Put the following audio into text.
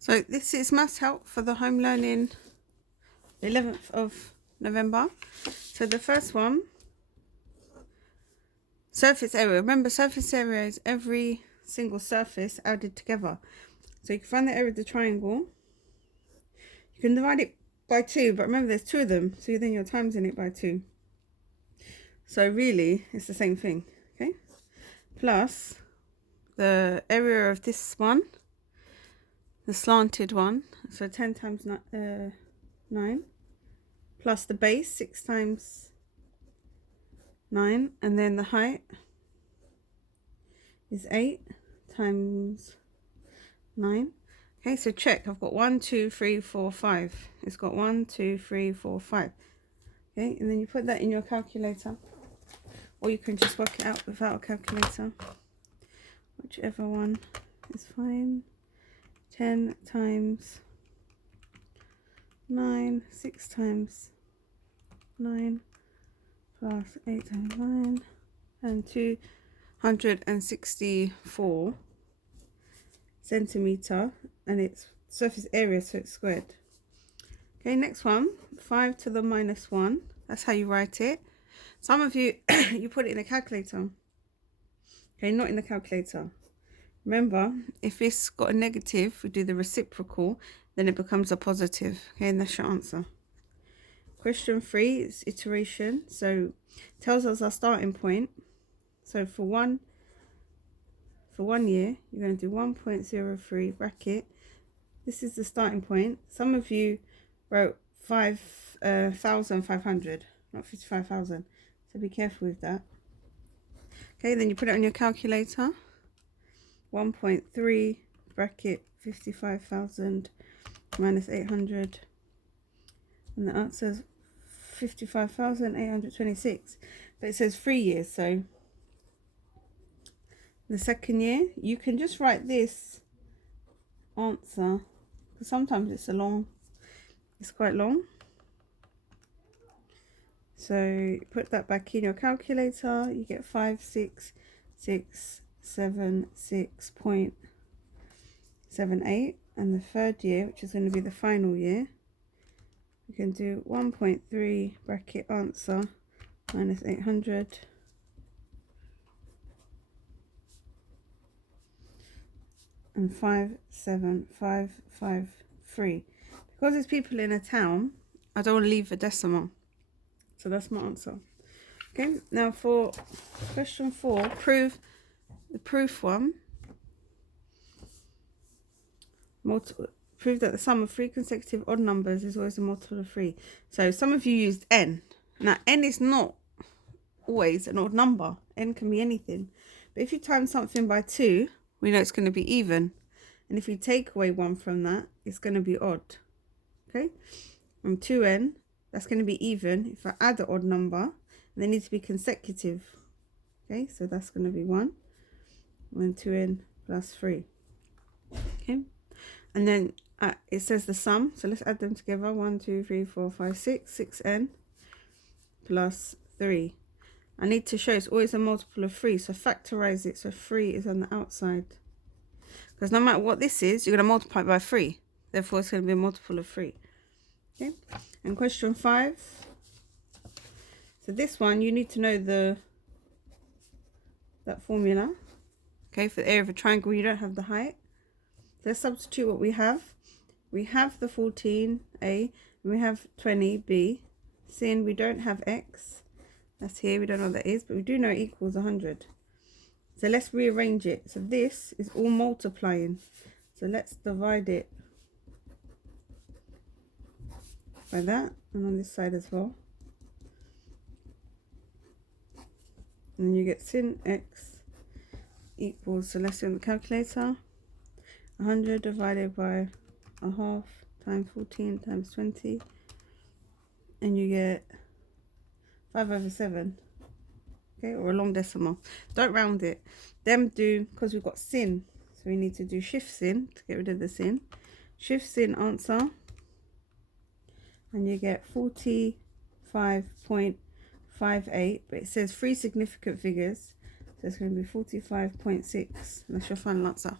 So this is Maths Help for the Home Learning 11th of November. So the first one, surface area. Remember, surface area is every single surface added together. So you can find the area of the triangle. You can divide it by 2, but remember there's 2 of them, so then you're timesing it by 2. So really, it's the same thing, okay? Plus the area of this one, the slanted one, so 10 times 9, plus the base, 6 times 9, and then the height is 8 times 9. Okay, so check. I've got 1, 2, 3, 4, 5. It's got 1, 2, 3, 4, 5. Okay, and then you put that in your calculator, or you can just work it out without a calculator. Whichever one is fine. 10 times 9, 6 times 9, plus 8 times 9, and 264 centimeter, and it's surface area, so it's squared. Okay, next one, 5 to the minus 1. That's how you write it. Some of you, you put it in a calculator. Okay, not in the calculator. Remember, if it's got a negative, we do the reciprocal, then it becomes a positive. Okay, and that's your answer. Question 3 is iteration. So it tells us our starting point. So for one year, you're going to do 1.03 bracket. This is the starting point. Some of you wrote 5,500, not 55,000. So be careful with that. Okay, then you put it on your calculator. 1.3 bracket 55,000 minus 800. And the answer is 55,826. But it says 3 years, so the second year, you can just write this answer, because sometimes it's quite long. So put that back in your calculator, you get 56676.78. And the third year, which is going to be the final year, you can do 1.3 bracket answer minus 800. And 57553. Because there's people in a town, I don't want to leave a decimal. So that's my answer. Okay, now for question 4, prove the proof one. Prove that the sum of 3 consecutive odd numbers is always a multiple of 3. So some of you used n. Now n is not always an odd number. N can be anything. But if you times something by 2, we know it's going to be even. And if you take away 1 from that, it's going to be odd. Okay? From 2n, that's going to be even. If I add an odd number, they need to be consecutive. Okay? So that's going to be 1. And 2n plus 3. Okay? And then it says the sum. So let's add them together. 1, 2, 3, 4, 5, 6. 6n plus 3. I need to show it's always a multiple of 3, so factorize it so 3 is on the outside. Because no matter what this is, you're going to multiply it by 3. Therefore, it's going to be a multiple of 3. Okay? And question 5. So this one, you need to know that formula. Okay, for the area of a triangle, you don't have the height. Let's substitute what we have. We have the 14a, and we have 20b. Seeing we don't have x. That's here, we don't know what that is, but we do know it equals 100. So let's rearrange it. So this is all multiplying. So let's divide it by that, and on this side as well. And you get sin x equals, so let's do on the calculator, 100 divided by a half times 14 times 20. And you get 5/7. Okay, or a long decimal. Don't round it. Them do, because we've got sin, so we need to do shift sin to get rid of the sin. Shift sin answer, and you get 45.58, but it says 3 significant figures, so it's going to be 45.6. That's your final answer.